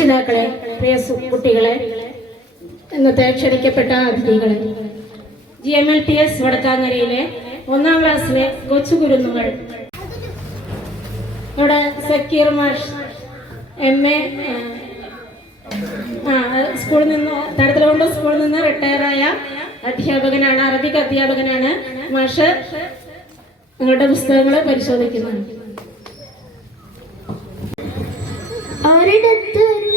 രക്ഷിതാക്കളെ പ്രിയ കുട്ടികളെ ഇന്നത്തെ ക്ഷണിക്കപ്പെട്ട അതിഥികളെ. G M L T S വടക്കാങ്ങരയിലെ ഒന്നാം ക്ലാസ്സിലെ കൊച്ചു കുരുന്നുകൾ ഇവിടെ സക്കീർ മാഷ് എം എ സ്കൂളിൽ നിന്ന് തരത്തിലുകൊണ്ട് സ്കൂളിൽ നിന്ന് റിട്ടയറായ അധ്യാപകനാണ് അറബിക് അധ്യാപകനാണ് മാഷ്. നിങ്ങളുടെ പുസ്തകങ്ങൾ പരിശോധിക്കുന്നത് ഒരിടത്തൊരു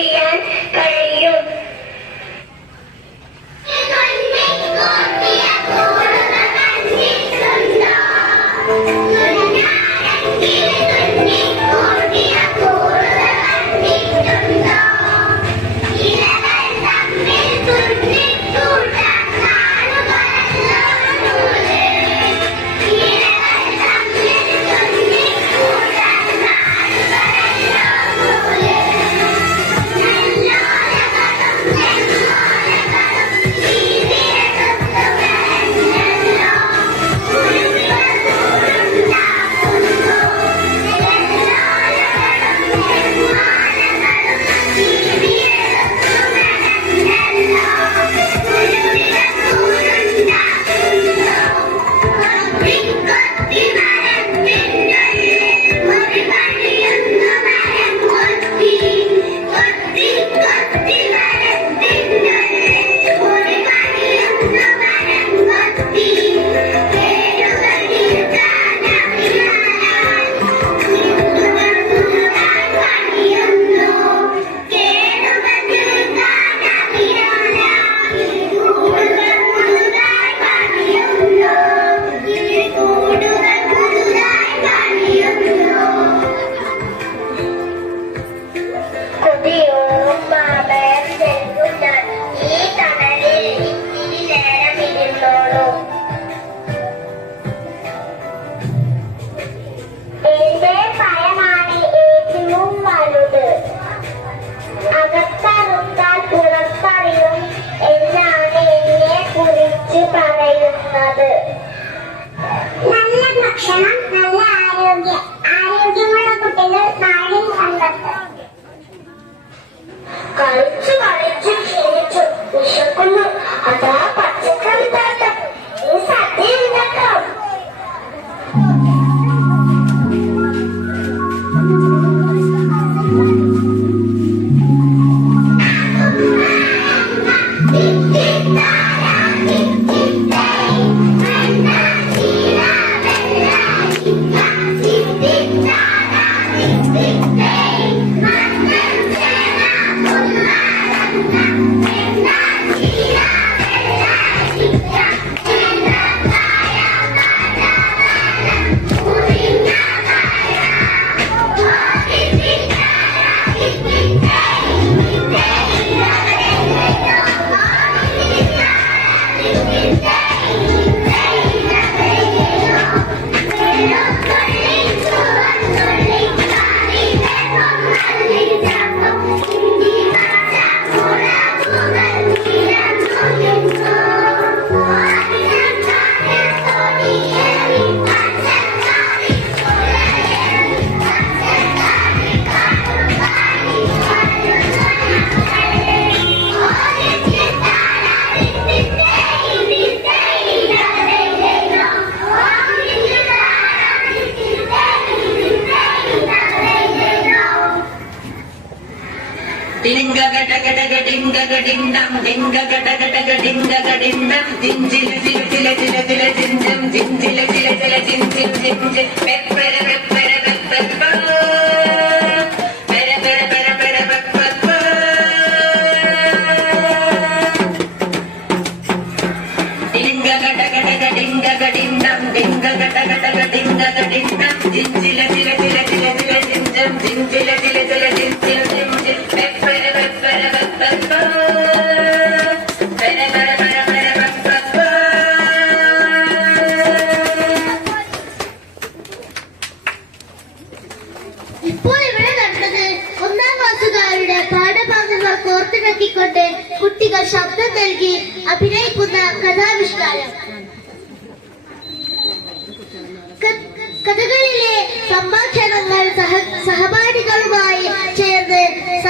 ചെയ്യാൻ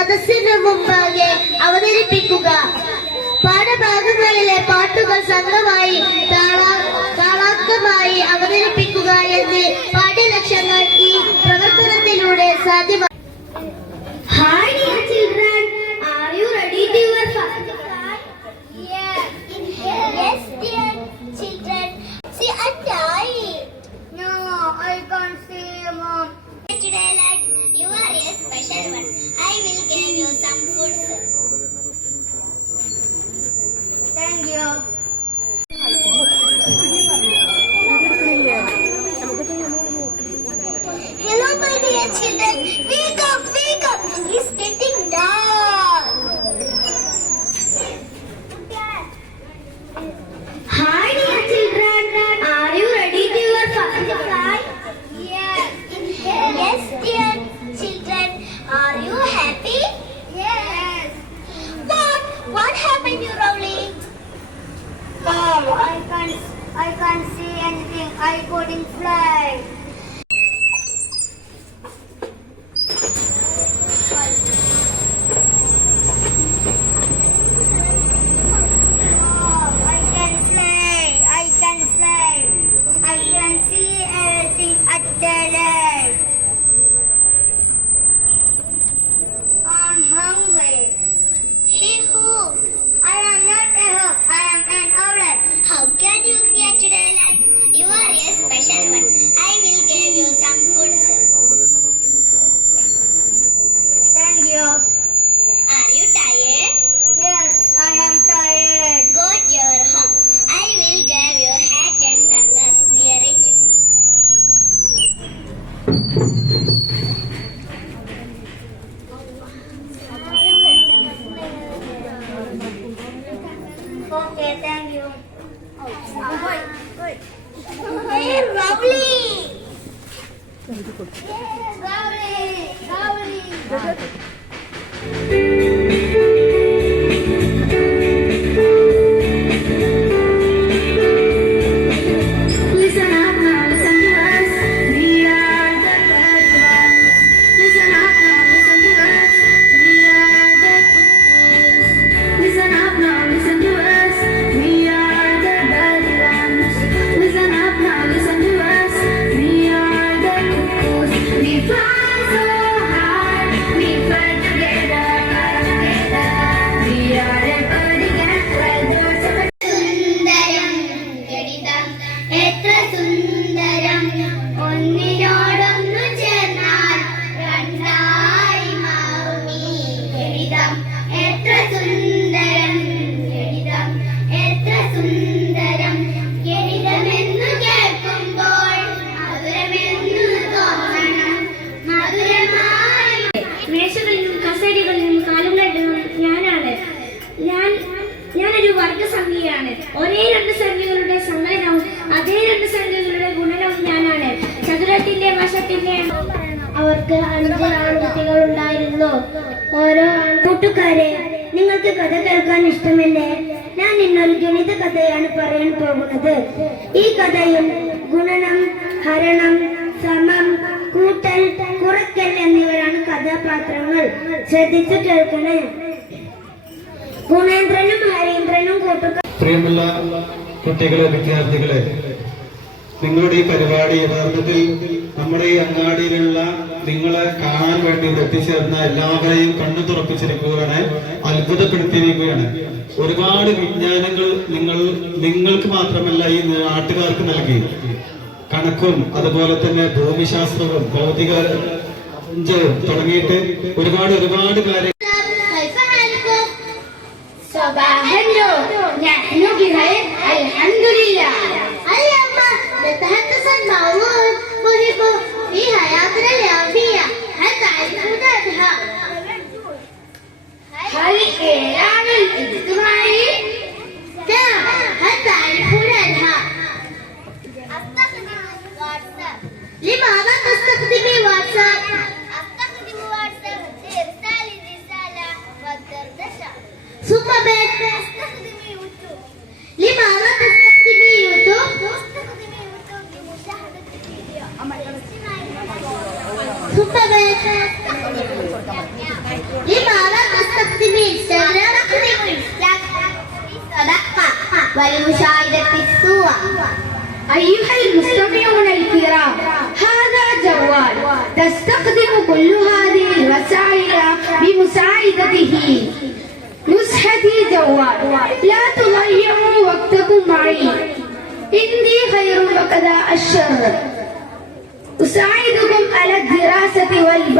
സദസ്സിന് മുമ്പാകെ അവതരിപ്പിക്കുക. പാഠഭാഗങ്ങളിലെ പാട്ടുകൾ സംഘമായി ഞങ്ങൾക്ക് അഞ്ച് ആൺകുട്ടികൾ ഉണ്ടായിരുന്നു ഓരോ ആൺകൂട്ടുകാരെ നിങ്ങൾക്ക് കഥ കേൾക്കാൻ ഇഷ്ടമല്ലേ? ഞാൻ ഇന്നൊരു ഗണിത കഥയാണ് പറയാൻ പോകുന്നത്. ഈ കഥയിൽ ഗുണനം ഹരണം സമം കൂട്ടൽ കുറയ്ക്കൽ എന്നിവരാണ് കഥാപാത്രങ്ങൾ. ശ്രദ്ധിച്ചു കേൾക്കണേ. ഗുണേന്ദ്രനും ഹരീന്ദ്രനും കൂട്ടുകാർ കുട്ടികളെ വിദ്യാർത്ഥികളെ നിങ്ങളുടെ ഈ പരിപാടി യഥാർത്ഥത്തിൽ നമ്മുടെ ഈ അങ്ങാടിയിലുള്ള നിങ്ങളെ കാണാൻ വേണ്ടി എത്തിച്ചേർന്ന എല്ലാവരെയും കണ്ണു തുറപ്പിച്ചിരിക്കുകയാണ് അത്ഭുതപ്പെടുത്തിയിരിക്കുകയാണ്. ഒരുപാട് വിജ്ഞാനങ്ങൾ നിങ്ങൾ നിങ്ങൾക്ക് മാത്രമല്ല ഈ നാട്ടുകാർക്ക് നൽകി. കണക്കും അതുപോലെ തന്നെ ഭൂമിശാസ്ത്രവും ഭൗതിക തുടങ്ങിയിട്ട് ഒരുപാട് ഒരുപാട് കാര്യങ്ങൾ 你妈的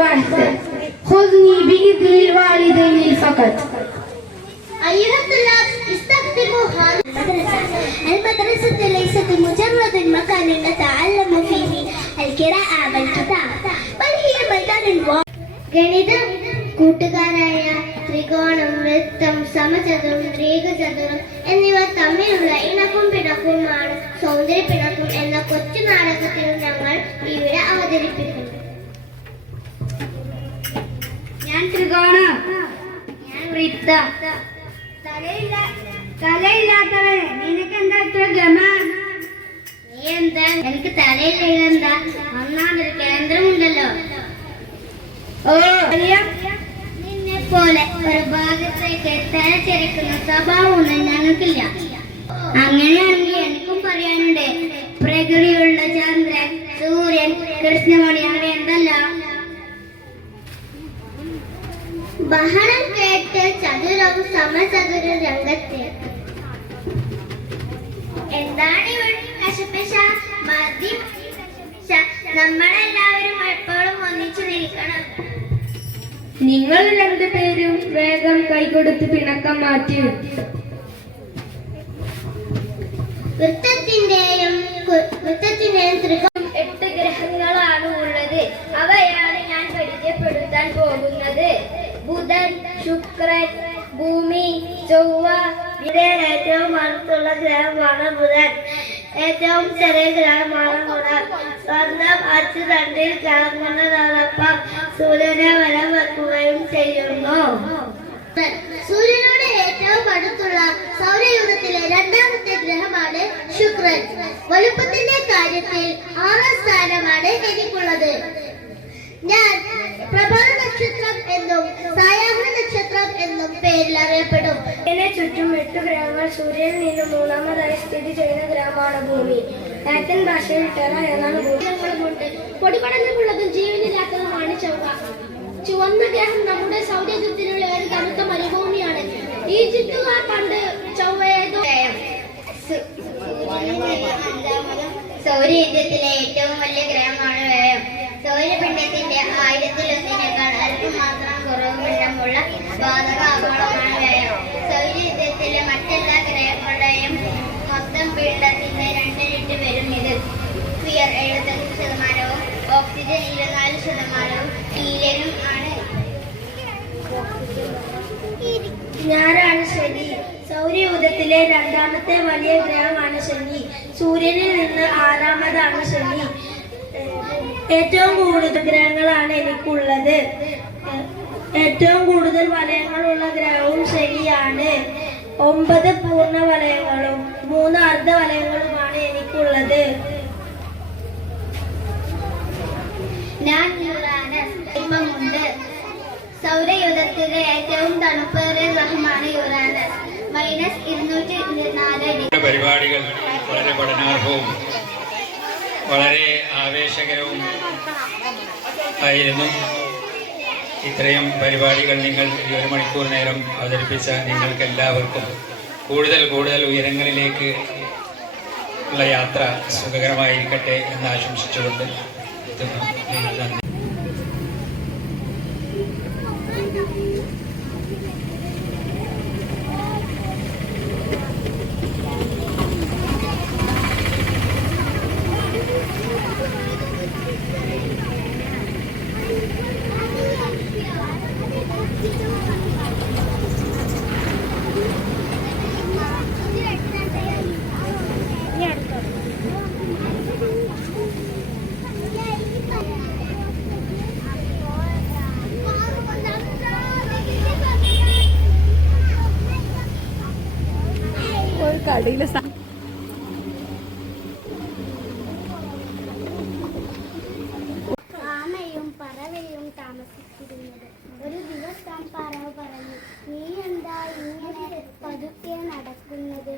الدراسة والبحث خذني بإذن الوالدين فقط أيها الطلاب استخدموا هذه المدرسة المدرسة ليست مجرد مكان نتعلم فيه القراءة والكتاب بل هي ميدان واقع ഗണിതം കൂട്ടുകാരായ ത്രികോണം വൃത്തം സമചതുരം ദീർഘചതുരം എന്നിവ തമ്മിലുള്ള ഇണക്കും പിണക്കുമാണ് സൗന്ദര്യ പിണക്കും എന്ന കൊച്ചു നാടകത്തിൽ ഞങ്ങൾ ഇവിടെ അവതരിപ്പിക്കുന്നു ഞാൻ ത്രികോണം. ഞാൻ വൃത്തം. തലയില്ല തലയില്ലാത്തവരെ നിനക്ക് എന്താ ഇത്ര ഗമ? നീ എന്താ? എനിക്ക് തലയില്ല എന്താ ഒന്നാമതൊരു കേന്ദ്രമുണ്ടല്ലോ. ഓ അറിയാം നിന്നെ പോലെ ഒരു ഭാഗത്തേക്ക് തലചെരിക്കുന്ന സ്വഭാവമൊന്നും ഞങ്ങൾക്കില്ല. അങ്ങനെയാണെങ്കിൽ എനിക്കും പറയാനുണ്ട് പ്രകൃതിയുള്ള ചന്ദ്രൻ സൂര്യൻ കൃഷ്ണമണി അങ്ങനെ എന്തല്ല ബഹളം കേട്ട് ചതുരവും സമചതുര രംഗത്ത്. എന്താണ് ഇവിടെ കശപശ? മതി. നമ്മളെല്ലാവരും എപ്പോഴും ഒന്നിച്ചു നിൽക്കണം. നിങ്ങൾ രണ്ടുപേരും വേഗം കൈകൊടുത്ത് പിണക്കം മാറ്റി. വൃത്തത്തിന്റെയും വൃത്തത്തിന്റെയും ത്രികോണം എട്ട് ഗ്രഹങ്ങളാണ് ഉള്ളത് അവയാണ് ഞാൻ പരിചയപ്പെടുത്താൻ പോകുന്നത്. ബുധൻ ശുക്രൻ ഭൂമി ചൊവ്വ ഇതിലെ ഏറ്റവും അടുത്തുള്ള ഗ്രഹമാണ് ബുധൻ. ഏറ്റവും ചെറിയ ഗ്രഹമാണ് ബുധൻ. സ്വന്തം അച്ചുതണ്ടിൽ കറങ്ങുന്നതോടൊപ്പം സൂര്യനെ വലം വെക്കുകയും ചെയ്യുന്നു. സൂര്യനോട് ഏറ്റവും അടുത്തുള്ള സൗരയൂഥത്തിലെ രണ്ടാമത്തെ ഗ്രഹമാണ് ശുക്രൻ. വലുപ്പത്തിന്റെ കാര്യത്തിൽ ആറാം സ്ഥാനമാണ് എനിക്കുള്ളത്. ഞാൻ പ്രഭാത എന്നും സായാഹ്ന നക്ഷത്രം എന്നും പേരിൽ അറിയപ്പെടും. ഇതിനെ ചുറ്റും എട്ട് ഗ്രഹങ്ങൾ സൂര്യനിൽ നിന്ന് മൂന്നാമതായി സ്ഥിതി ചെയ്യുന്ന ഗ്രഹമാണ് ഭൂമി. ലാറ്റിൻ ഭാഷയിൽ ടെറ എന്നാണ് ഭൂമി. ഗ്രഹങ്ങളുമുണ്ട്. പൊടിപടലമുള്ളതും ജീവനില്ലാത്തതുമാണ് ചൊവ്വ. ചുവന്ന ഗ്രഹം നമ്മുടെ സൗരയുദ്ധത്തിനുള്ള ഒരു തണുത്ത മരുഭൂമിയാണ്. ഈജിപ്തുകാർ പണ്ട് ചൊവ്വയേതോ സൗരയുദ്ധത്തിലെ ഏറ്റവും വലിയ ഗ്രഹമാണ് വ്യയം സൗരപിണ്ഡത്തിന്റെ ആയിരത്തിലൊന്നിനേക്കാൾ അല്പം മാത്രം കുറവ് പിണ്ഡമുള്ള ബാധകാഗോളമാണ് വ്യയം സൗരയുദ്ധത്തിലെ മറ്റെല്ലാ ഗ്രഹങ്ങളുടെയും മൊത്തം പിണ്ഡത്തിന്റെ രണ്ടിരട്ടി വരും ഇത്. ഫിയർ എഴുപത്തഞ്ച് ശതമാനവും ഓക്സിജൻ ഇരുപത്തിനാല് ശതമാനവും ഹീലിയം ആണ്. ഞാനാണ് ശനി. സൗരയൂഥത്തിലെ രണ്ടാമത്തെ വലിയ ഗ്രഹമാണ് ശനി. സൂര്യനിൽ നിന്ന് ആറാമതാണ് ശനി. ഏറ്റവും കൂടുതൽ ഗ്രഹങ്ങളാണ് എനിക്കുള്ളത്. ഏറ്റവും കൂടുതൽ വലയങ്ങളുള്ള ഗ്രഹവും ശരിയാണ് ഒമ്പത് പൂർണ വലയങ്ങളും മൂന്ന് അർദ്ധ വലയങ്ങളുമാണ് എനിക്കുള്ളത്. ഞാൻ യുറാനസ് ഇമ്പമുണ്ട് സൗരയൂഥത്തിലെ ഏറ്റവും തണുപ്പേറിയ ഗ്രഹമാണ് യുറാനസ്. മൈനസ് ഇരുന്നൂറ്റി നാല് ഡിഗ്രി. പരിപാടികൾ വളരെ പഠനാർഹവും വളരെ ആവേശകരവും ആയിരുന്നു. ഇത്രയും പരിപാടികൾ നിങ്ങൾ ഈ ഒരു മണിക്കൂർ നേരം അവതരിപ്പിച്ച നിങ്ങൾക്ക് എല്ലാവർക്കും കൂടുതൽ കൂടുതൽ ഉയരങ്ങളിലേക്ക് ഉള്ള യാത്ര സുഖകരമായിരിക്കട്ടെ എന്ന് ആശംസിച്ചുകൊണ്ട് എത്തുന്നു. ആമയും പറവയും താമസിച്ചിരുന്നത്. ഒരു ദിവസം പറവ പറഞ്ഞു നീ എന്താ ഇങ്ങനെ പതുക്കെ നടക്കുന്നത്?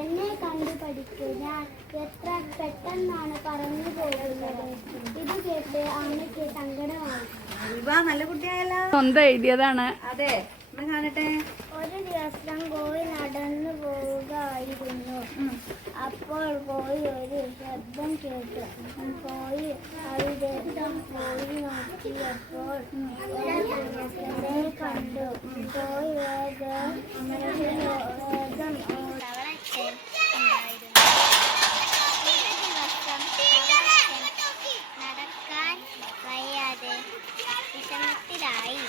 എന്നെ കണ്ടു പഠിക്കൂ. ഞാൻ എത്ര പെട്ടെന്നാണ് പറഞ്ഞു പോകുന്നത്? ഇത് കേട്ട് ആമയ്ക്ക് സങ്കടമായി. സ്വന്തം എഴുതിയതാണ്. അതെ. കാണട്ടെ. ഒരു ദിവസം കോഴി നടന്നു പോവുകയായിരുന്നു. അപ്പോൾ കോഴി ഒരു ശബ്ദം കേട്ടു. കോഴി അവിടെ കോഴി നോക്കിയപ്പോൾ മൃഗത്തെ കണ്ടു. കോഴി വേഗം വേഗം നടക്കാൻ വയ്യാതെ വിഷമത്തിലായി.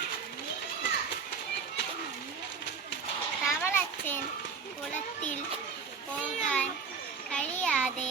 குளத்தில் போகான். கழியாதே